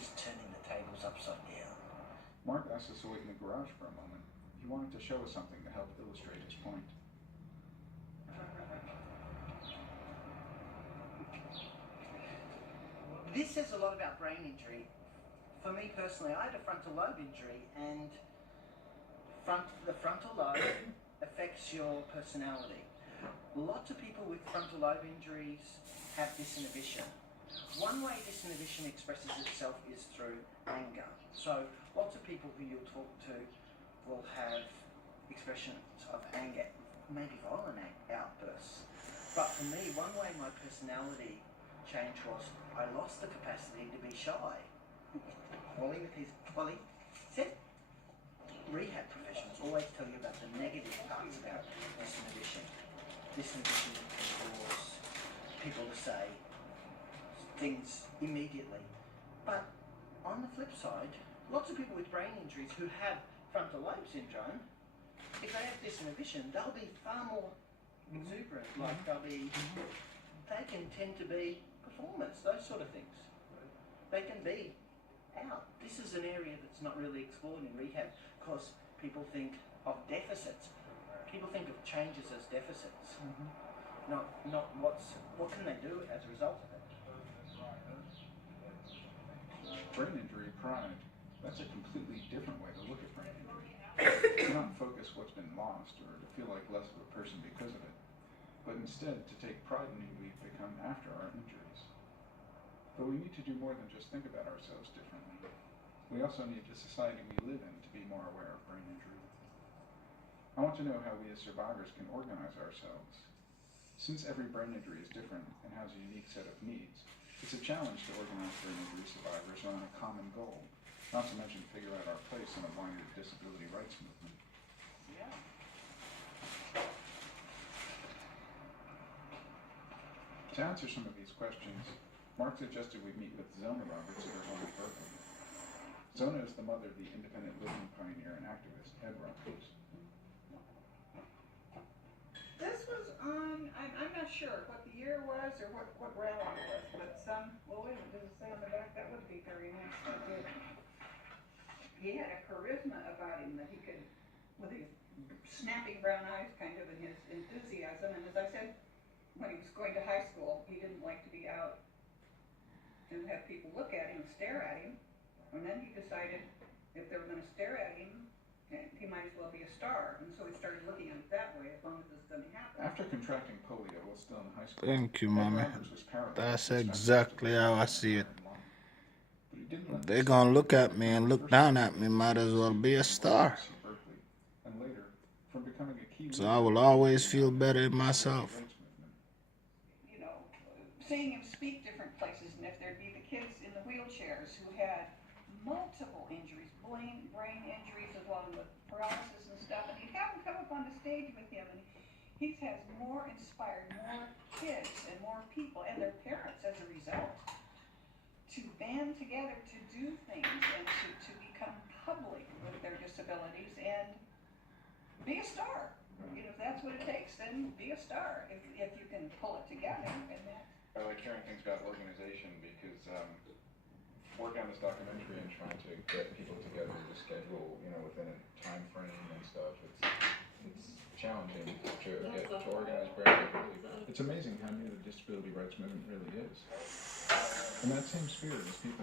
is turning the tables upside down. Mark asked us to wait in the garage for a moment. He wanted to show us something to help illustrate his point. This says a lot about brain injury. For me personally, I had a frontal lobe injury, and the frontal lobe affects your personality. Lots of people with frontal lobe injuries have disinhibition. One way disinhibition expresses itself is through anger. So lots of people who you'll talk to will have expressions of anger, maybe violent outbursts. But for me, one way my personality changed was I lost the capacity to be shy. Wally with his Wally said, rehab professionals always tell you about the negative parts about disinhibition. Disinhibition can cause people to say things immediately. But on the flip side, lots of people with brain injuries who have frontal lobe syndrome, if they have disinhibition, they'll be far more exuberant, like they can tend to be performers, those sort of things. They can be out. This is an area that's not really explored in rehab because people think of deficits. People think of changes as deficits, not what can they do as a result of it. Brain injury pride, that's a completely different way to look at brain injury. To not focus what's been lost or to feel like less of a person because of it, but instead to take pride in who we've become after our injuries. But we need to do more than just think about ourselves differently. We also need the society we live in to be more aware of brain injury. I want to know how we as survivors can organize ourselves. Since every brain injury is different and has a unique set of needs, it's a challenge to organize brain injury survivors around a common goal, not to mention figure out our place in a wider disability rights movement. Yeah. To answer some of these questions, Mark suggested we meet with Zona Roberts at her home in Berkeley. Zona is the mother of the independent living pioneer and activist, Ed Roberts. This was on, I'm not sure what the year was or what rally it was, but well, wait a minute, does it say on the back? That would be very nice to do. He had a charisma about him that he could, with his snapping brown eyes kind of, and his enthusiasm, and as I said, when he was going to high school, he didn't like to be out and have people look at him and stare at him, and then he decided if they were going to stare at him, he might as well be a star, and so he started looking at it that way, as long as it's going to happen. After contracting polio while still in high school, Thank you, Ed mommy. Roberts was paralyzed. That's exactly how I see it. But he didn't let They're gonna look at me and look down at me, might as well be a star. Berkeley, and later, from becoming a key So I will always feel better in myself. You know, seeing him speak different places, and if there'd be the kids in the wheelchairs who had multiple injuries, brain injuries along with paralysis and stuff, and he'd have them come up on the stage with him, and he has inspired more kids and more people and their parents as a result to band together to do things and to become public with their disabilities and be a star. You know, if that's what it takes, then be a star if you can pull it together. And that. I like hearing things about organization because working on this documentary and trying to get people together to schedule, within a time frame and stuff, it's challenging to get to organize brain injury. It's amazing how new the disability rights movement really is. In that same spirit, as people